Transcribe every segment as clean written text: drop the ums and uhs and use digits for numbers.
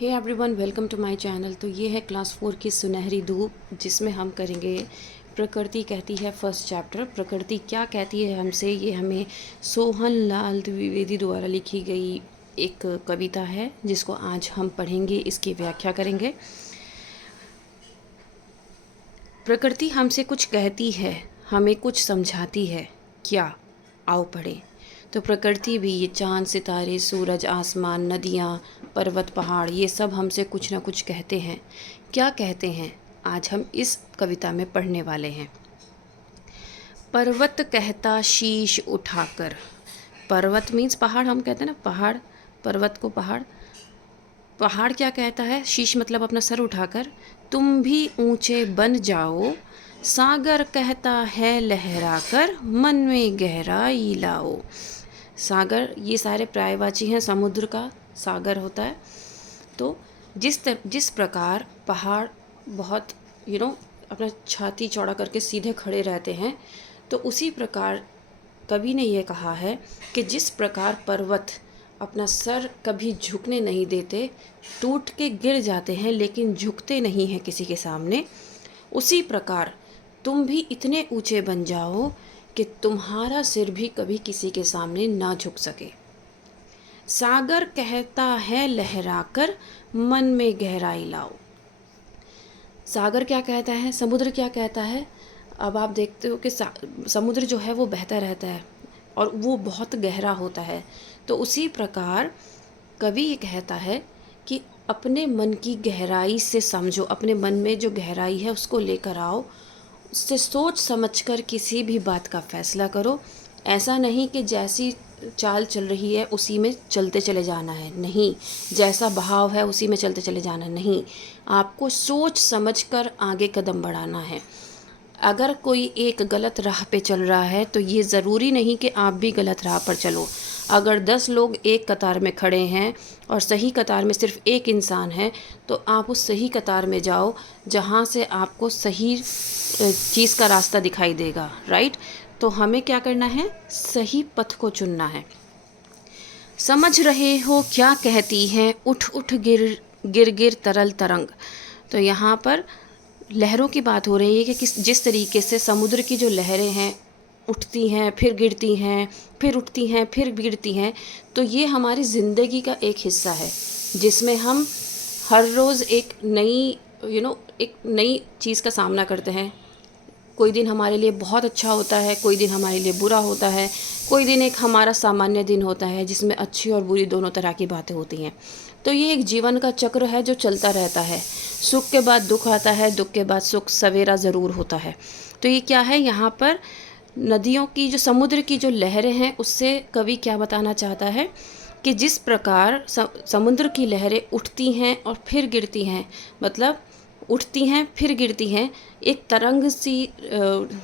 Hey everyone, welcome to my channel. तो ये है क्लास 4 की सुनहरी धूप, जिसमें हम करेंगे प्रकृति कहती है फर्स्ट चैप्टर। प्रकृति क्या कहती है हमसे, ये हमें सोहन लाल द्विवेदी द्वारा लिखी गई एक कविता है, जिसको आज हम पढ़ेंगे, इसकी व्याख्या करेंगे। प्रकृति हमसे कुछ कहती है, हमें कुछ समझाती है, क्या? आओ पढ़ें। तो प्रकृति भी, ये चाँद सितारे, सूरज, आसमान, नदियाँ, पर्वत, पहाड़, ये सब हमसे कुछ ना कुछ कहते हैं। क्या कहते हैं, आज हम इस कविता में पढ़ने वाले हैं। पर्वत कहता शीश उठाकर। पर्वत मीन्स पहाड़, हम कहते हैं ना पहाड़, पर्वत को पहाड़। पहाड़ क्या कहता है? शीश मतलब अपना सर उठाकर, तुम भी ऊंचे बन जाओ। सागर कहता है लहराकर, मन में गहराई लाओ। सागर, ये सारे पर्यायवाची हैं, समुद्र का सागर होता है। तो जिस प्रकार पहाड़ बहुत अपना छाती चौड़ा करके सीधे खड़े रहते हैं, तो उसी प्रकार कवि ने ये कहा है कि जिस प्रकार पर्वत अपना सर कभी झुकने नहीं देते, टूट के गिर जाते हैं लेकिन झुकते नहीं हैं किसी के सामने, उसी प्रकार तुम भी इतने ऊंचे बन जाओ कि तुम्हारा सिर भी कभी किसी के सामने ना झुक सके। सागर कहता है लहराकर, मन में गहराई लाओ। सागर क्या कहता है, समुद्र क्या कहता है? अब आप देखते हो कि समुद्र जो है वो बहता रहता है और वो बहुत गहरा होता है। तो उसी प्रकार कवि ये कहता है कि अपने मन की गहराई से समझो, अपने मन में जो गहराई है उसको लेकर आओ, उससे सोच समझकर किसी भी बात का फैसला करो। ऐसा नहीं कि जैसी चाल चल रही है उसी में चलते चले जाना है, नहीं, जैसा बहाव है उसी में चलते चले जाना नहीं, आपको सोच समझकर आगे कदम बढ़ाना है। अगर कोई एक गलत राह पे चल रहा है तो ये ज़रूरी नहीं कि आप भी गलत राह पर चलो। अगर 10 लोग एक कतार में खड़े हैं और सही कतार में सिर्फ एक इंसान है, तो आप उस सही कतार में जाओ जहाँ से आपको सही चीज़ का रास्ता दिखाई देगा, राइट? तो हमें क्या करना है, सही पथ को चुनना है। समझ रहे हो क्या कहती हैं, उठ उठ गिर गिर गिर तरल तरंग। तो यहाँ पर लहरों की बात हो रही है कि जिस तरीके से समुद्र की जो लहरें हैं, उठती हैं फिर गिरती हैं, फिर उठती हैं फिर गिरती हैं, तो ये हमारी ज़िंदगी का एक हिस्सा है, जिसमें हम हर रोज़ एक नई एक नई चीज़ का सामना करते हैं। कोई दिन हमारे लिए बहुत अच्छा होता है, कोई दिन हमारे लिए बुरा होता है, कोई दिन एक हमारा सामान्य दिन होता है जिसमें अच्छी और बुरी दोनों तरह की बातें होती हैं। तो ये एक जीवन का चक्र है जो चलता रहता है। सुख के बाद दुख आता है, दुख के बाद सुख सवेरा ज़रूर होता है। तो ये क्या है, यहाँ पर नदियों की, जो समुद्र की जो लहरें हैं, उससे कवि क्या बताना चाहता है कि जिस प्रकार समुद्र की लहरें उठती हैं और फिर गिरती हैं, मतलब उठती हैं फिर गिरती हैं, एक तरंग सी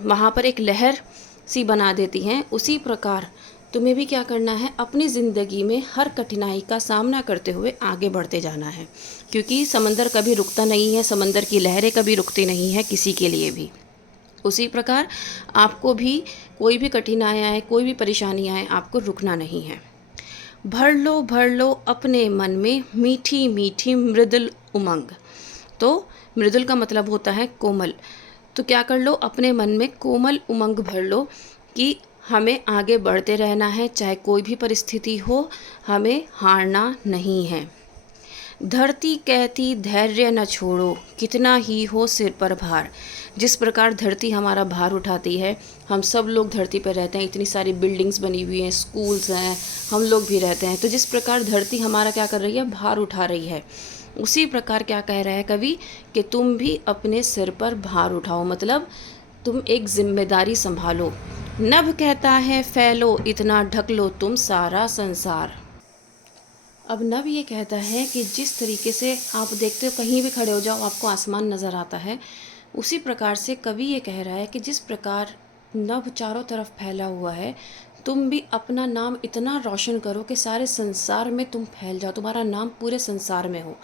वहाँ पर एक लहर सी बना देती हैं, उसी प्रकार तुम्हें भी क्या करना है, अपनी ज़िंदगी में हर कठिनाई का सामना करते हुए आगे बढ़ते जाना है, क्योंकि समंदर कभी रुकता नहीं है, समंदर की लहरें कभी रुकती नहीं है किसी के लिए भी। उसी प्रकार आपको भी कोई भी कठिनाई आए, कोई भी परेशानी आए, आपको रुकना नहीं है। भर लो अपने मन में मीठी मीठी मृदुल उमंग। तो मृदुल का मतलब होता है कोमल। तो क्या कर लो, अपने मन में कोमल उमंग भर लो कि हमें आगे बढ़ते रहना है, चाहे कोई भी परिस्थिति हो, हमें हारना नहीं है। धरती कहती धैर्य न छोड़ो, कितना ही हो सिर पर भार। जिस प्रकार धरती हमारा भार उठाती है, हम सब लोग धरती पर रहते हैं, इतनी सारी बिल्डिंग्स बनी हुई हैं, स्कूल्स हैं, हम लोग भी रहते हैं। तो जिस प्रकार धरती हमारा क्या कर रही है, भार उठा रही है, उसी प्रकार क्या कह रहा है कवि कि तुम भी अपने सिर पर भार उठाओ, मतलब तुम एक जिम्मेदारी संभालो। नभ कहता है फैलो, इतना ढक लो तुम सारा संसार। अब नभ ये कहता है कि जिस तरीके से आप देखते हो, कहीं भी खड़े हो जाओ आपको आसमान नज़र आता है, उसी प्रकार से कवि ये कह रहा है कि जिस प्रकार नभ चारों तरफ फैला हुआ है, तुम भी अपना नाम इतना रोशन करो कि सारे संसार में तुम फैल जाओ, तुम्हारा नाम पूरे संसार में हो।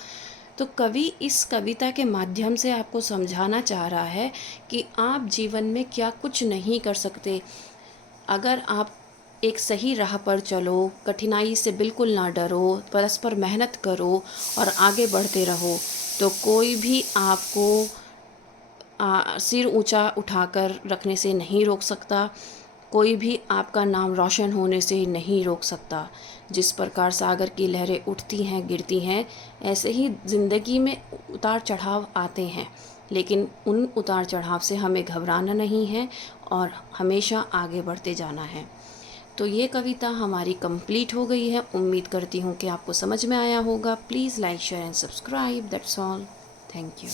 तो कवि इस कविता के माध्यम से आपको समझाना चाह रहा है कि आप जीवन में क्या कुछ नहीं कर सकते। अगर आप एक सही राह पर चलो, कठिनाई से बिल्कुल ना डरो, परस्पर मेहनत करो और आगे बढ़ते रहो, तो कोई भी आपको सिर ऊंचा उठाकर रखने से नहीं रोक सकता, कोई भी आपका नाम रोशन होने से नहीं रोक सकता। जिस प्रकार सागर की लहरें उठती हैं गिरती हैं, ऐसे ही ज़िंदगी में उतार चढ़ाव आते हैं, लेकिन उन उतार चढ़ाव से हमें घबराना नहीं है और हमेशा आगे बढ़ते जाना है। तो ये कविता हमारी कंप्लीट हो गई है। उम्मीद करती हूँ कि आपको समझ में आया होगा। Please like share and subscribe. That's all. Thank you.